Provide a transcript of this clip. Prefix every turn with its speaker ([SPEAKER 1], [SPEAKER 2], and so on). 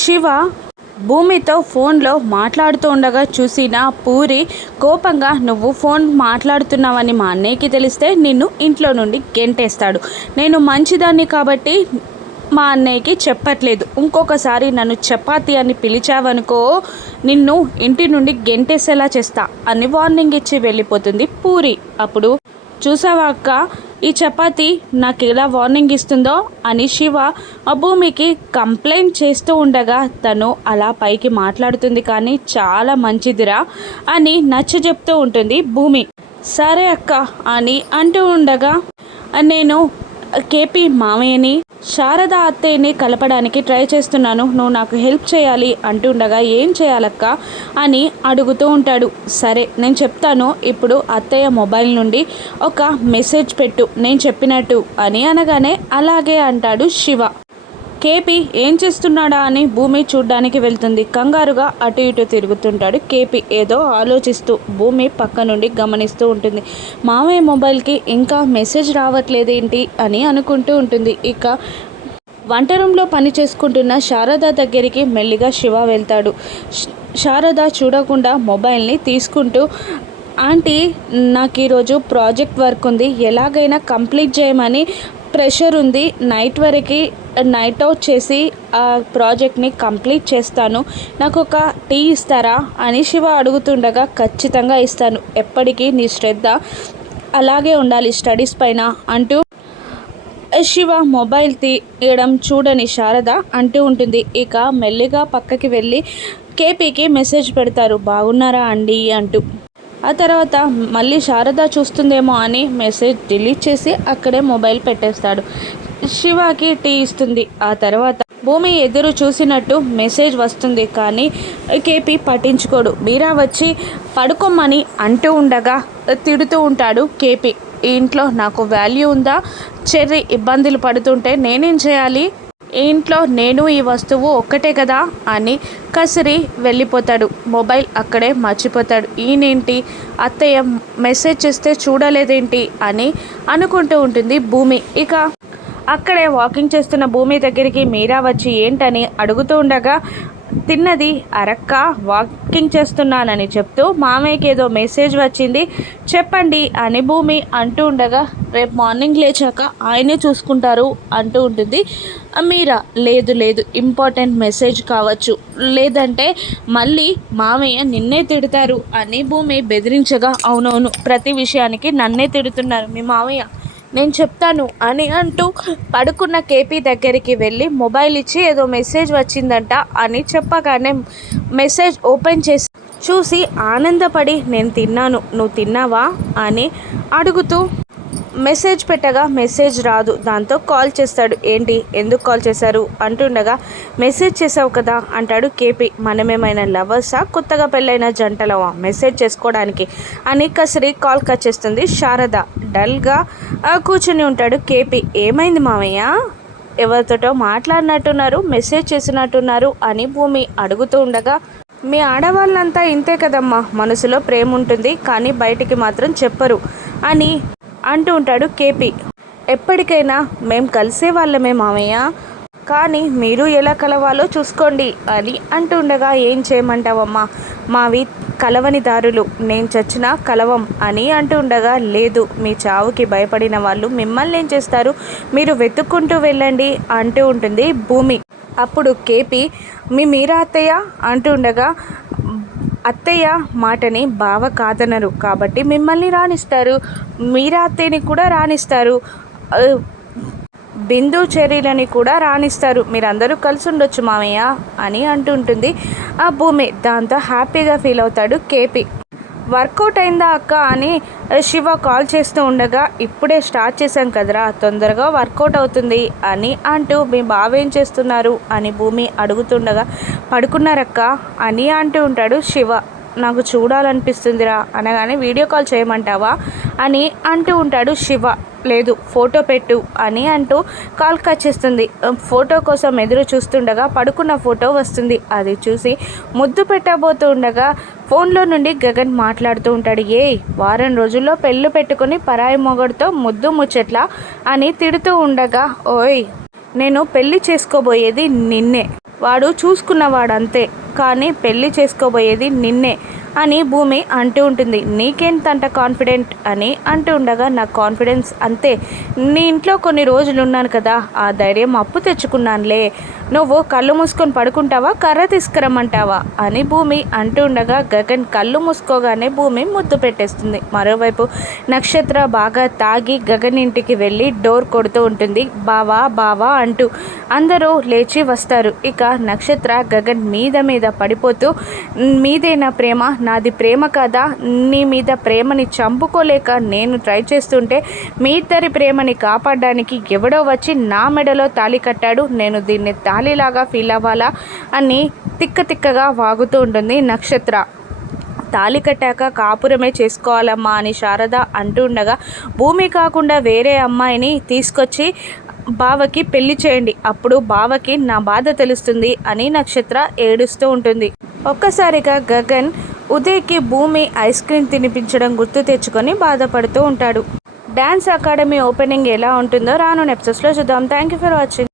[SPEAKER 1] శివ భూమితో ఫోన్లో మాట్లాడుతూ ఉండగా చూసిన పూరి కోపంగా నువ్వు ఫోన్ మాట్లాడుతున్నావని మా అన్నయ్యకి తెలిస్తే నిన్ను ఇంట్లో నుండి గెంటేస్తాడు. నేను మంచిదాన్ని కాబట్టి మా అన్నయ్యకి చెప్పట్లేదు. ఇంకొకసారి నన్ను చపాతి అని పిలిచావనుకో నిన్ను ఇంటి నుండి గెంటేసేలా చేస్తా అని వార్నింగ్ ఇచ్చి వెళ్ళిపోతుంది పూరి. అప్పుడు చూసావా అక్క ఈ చపాతి నాకు ఎలా వార్నింగ్ ఇస్తుందో అని శివ ఆ భూమికి కంప్లైంట్ చేస్తూ ఉండగా తను అలా పైకి మాట్లాడుతుంది కానీ చాలా మంచిదిరా అని నచ్చ చెప్తూ ఉంటుంది భూమి. సరే అక్క అని అంటూ ఉండగా నేను కేపీ మామయ్యని శారద అత్తయ్యని కలపడానికి ట్రై చేస్తున్నాను. నువ్వు నాకు హెల్ప్ చేయాలి అంటుండగా ఏం చేయాలక్క? అని అడుగుతూ ఉంటాడు. సరే నేను చెప్తాను. ఇప్పుడు అత్తయ్య మొబైల్ నుండి ఒక మెసేజ్ పెట్టు. నేను చెప్పినట్టు అని అనగానే అలాగే అంటాడు శివ. కేపీ ఏం చేస్తున్నాడా అని భూమి చూడ్డానికి వెళ్తుంది. కంగారుగా అటు ఇటు తిరుగుతుంటాడు కేపీ. ఏదో ఆలోచిస్తూ భూమి పక్క నుండి గమనిస్తూ ఉంటుంది. మామయ్య మొబైల్కి ఇంకా మెసేజ్ రావట్లేదేంటి అని అనుకుంటూ ఉంటుంది. ఇక వంట రూమ్లో పని చేసుకుంటున్న శారద దగ్గరికి మెల్లిగా శివ వెళ్తాడు. శారద చూడకుండా మొబైల్ని తీసుకుంటూ ఆంటీ నాకు ఈరోజు ప్రాజెక్ట్ వర్క్ ఉంది. ఎలాగైనా కంప్లీట్ చేయమని ప్రెషర్ ఉంది. నైట్ వరకు నైట్ అవుట్ చేసి ఆ ప్రాజెక్ట్ని కంప్లీట్ చేస్తాను. నాకు ఒక టీ ఇస్తారా అని శివ అడుగుతుండగా ఖచ్చితంగా ఇస్తాను. ఎప్పటికీ నీ శ్రద్ధ అలాగే ఉండాలి స్టడీస్ పైన అంటూ శివ మొబైల్ తీయడం చూడని శారద అంటూ ఉంటుంది. ఇక మెల్లిగా పక్కకి వెళ్ళి కేపీకి మెసేజ్ పెడతారు. బాగున్నారా అండి? అంటూ. ఆ తర్వాత మళ్ళీ శారద చూస్తుందేమో అని మెసేజ్ డిలీట్ చేసి అక్కడే మొబైల్ పెట్టేస్తాడు. శివకి టీ ఇస్తుంది. ఆ తర్వాత భూమి ఎదురు చూసినట్టు మెసేజ్ వస్తుంది కానీ కేపీ పట్టించుకోడు. మీరా వచ్చి పడుకోమని అంటూ ఉండగా తిడుతూ ఉంటాడు కేపీ. ఇంట్లో నాకు వాల్యూ ఉందా? చెర్రి ఇబ్బందులు పడుతుంటే నేనేం చేయాలి? ఇంట్లో నేను ఈ వస్తువు ఒక్కటే కదా అని కసిరి వెళ్ళిపోతాడు. మొబైల్ అక్కడే మర్చిపోతాడు. ఈయనేంటి? అత్తయ్య మెసేజ్ చేస్తే చూడలేదేంటి? అని అనుకుంటూ ఉంటుంది భూమి. ఇక అక్కడే వాకింగ్ చేస్తున్న భూమి దగ్గరికి మీరా వచ్చి ఏంటని? అడుగుతూ ఉండగా తిన్నది అరక్క వాకింగ్ చేస్తున్నానని చెప్తూ మామయ్యకి ఏదో మెసేజ్ వచ్చింది. చెప్పండి అని భూమి అంటూ ఉండగా రేపు మార్నింగ్ లేచాక ఆయనే చూసుకుంటారు అంటూ ఉంటుంది. మీరా లేదు లేదు ఇంపార్టెంట్ మెసేజ్ కావచ్చు. లేదంటే మళ్ళీ మామయ్య నిన్నే తిడతారు అని భూమి బెదిరించగా అవునవును ప్రతి విషయానికి నన్నే తిడుతున్నారు మీ మామయ్య. నేను చెప్తాను అని అంటూ పడుకున్న కేపీ దగ్గరికి వెళ్ళి మొబైల్ ఇచ్చి ఏదో మెసేజ్ వచ్చిందంట అని చెప్పగానే మెసేజ్ ఓపెన్ చేసి చూసి ఆనందపడి నేను తిన్నాను. నువ్వు తిన్నావా? అని అడుగుతూ మెసేజ్ పెట్టగా మెసేజ్ రాదు. దాంతో కాల్ చేస్తాడు. ఏంటి? ఎందుకు కాల్ చేశారు? అంటుండగా మెసేజ్ చేసావు కదా అంటాడు కేపీ. మనమేమైనా లవర్సా? కొత్తగా పెళ్ళైన జంటలవా మెసేజ్ చేసుకోవడానికి. అని కసిరి కాల్ కట్ చేస్తుంది శారద. డల్గా కూర్చుని ఉంటాడు కేపీ. ఏమైంది మామయ్య? ఎవరితోటో మాట్లాడినట్టున్నారు మెసేజ్ చేసినట్టున్నారు అని భూమి అడుగుతూ ఉండగా మీ ఆడవాళ్ళంతా ఇంతే కదమ్మా. మనసులో ప్రేమ ఉంటుంది కానీ బయటికి మాత్రం చెప్పరు అని అంటూ ఉంటాడు కేపీ. ఎప్పటికైనా మేం కలిసే వాళ్ళమే మామయ్య. కానీ మీరు ఎలా కలవాలో చూసుకోండి అని అంటుండగా ఏం చేయమంటావమ్మా? మావి కలవని దారులు నేను చచ్చినా కలవం అని అంటుండగా లేదు మీ చావుకి భయపడిన వాళ్ళు మిమ్మల్ని ఏం చేస్తారు? మీరు వెతుక్కుంటూ వెళ్ళండి అంటూ ఉంటుంది భూమి. అప్పుడు కేపీ మీ మీరా అత్తయ్య? అంటుండగా అత్తయ్య మాటని బావ కాదనరు కాబట్టి మిమ్మల్ని రాణిస్తారు. మీరా అత్తయ్యని కూడా రాణిస్తారు. బిందు చెర్రీలని కూడా రాణిస్తారు. మీరందరూ కలిసి ఉండొచ్చు మామయ్య అని అంటుంటుంది. ఆ భూమి దాంతో హ్యాపీగా ఫీల్ అవుతాడు కేపీ. వర్కౌట్ అయిందా అక్క అని శివ కాల్ చేస్తూ ఉండగా ఇప్పుడే స్టార్ట్ చేశాం కదరా తొందరగా వర్కౌట్ అవుతుంది అని అంటూ మీ బావ ఏం చేస్తున్నారు? అని భూమి అడుగుతుండగా పడుకున్నారక్క అని అంటూ ఉంటాడు శివ. నాకు చూడాలనిపిస్తుందిరా అనగానే వీడియో కాల్ చేయమంటావా? అని అంటూ ఉంటాడు శివ. లేదు ఫోటో పెట్టు అని అంటూ కాల్ కట్ చేస్తుంది. ఫోటో కోసం ఎదురు చూస్తుండగా పడుకున్న ఫోటో వస్తుంది. అది చూసి ముద్దు పెట్టబోతూ ఉండగా ఫోన్లో నుండి గగన్ మాట్లాడుతూ ఉంటాడు. ఏ వారం రోజుల్లో పెళ్ళు పెట్టుకుని పరాయి మొగడుతో ముద్దు ముచ్చట్లా అని తిడుతూ ఉండగా ఓయ్ నేను పెళ్ళి చేసుకోబోయేది నిన్నే. వాడు చూసుకున్నవాడంతే. కానీ పెళ్ళి చేసుకోబోయేది నిన్నే అని భూమి అంటూ ఉంటుంది. నీకేంతంట కాన్ఫిడెంట్ అని అంటూ ఉండగా నా కాన్ఫిడెన్స్ అంతే. నీ ఇంట్లో కొన్ని రోజులు ఉన్నాను కదా ఆ ధైర్యం అప్పు తెచ్చుకున్నానులే. నువ్వు కళ్ళు మూసుకొని పడుకుంటావా కర్ర తీసుకురమ్మంటావా అని భూమి అంటూ ఉండగా గగన్ కళ్ళు మూసుకోగానే భూమి ముద్దు పెట్టేస్తుంది. మరోవైపు నక్షత్ర బాగా తాగి గగన్ ఇంటికి వెళ్ళి డోర్ కొడుతూ ఉంటుంది. బావా బావా అంటూ అందరూ లేచి వస్తారు. ఇక నక్షత్ర గగన్ మీద మీద పడిపోతూ మీదే నా ప్రేమ? నాది ప్రేమ కదా? నీ మీద ప్రేమని చంపుకోలేక నేను ట్రై చేస్తుంటే మీ ఇద్దరి ప్రేమని కాపాడడానికి ఎవడో వచ్చి నా మెడలో తాళి కట్టాడు. నేను దీన్ని తాళిలాగా ఫీల్ అవ్వాలా? అని తిక్క తిక్కగా వాగుతూ ఉంటుంది నక్షత్ర. తాళి కట్టాక కాపురమే చేసుకోవాలమ్మా అని శారద అంటూ ఉండగా భూమి కాకుండా వేరే అమ్మాయిని తీసుకొచ్చి బావకి పెళ్ళి చేయండి అప్పుడు బావకి నా బాధ తెలుస్తుంది అని నక్షత్ర ఏడుస్తూ ఉంటుంది. ఒక్కసారిగా గగన్ ఉదయ్కి భూమి ఐస్ క్రీమ్ తినిపించడం గుర్తు తెచ్చుకొని బాధపడుతూ ఉంటాడు. డ్యాన్స్ అకాడమీ ఓపెనింగ్ ఎలా ఉంటుందో రాను ఎపిసోడ్స్లో చూద్దాం. Thank you for watching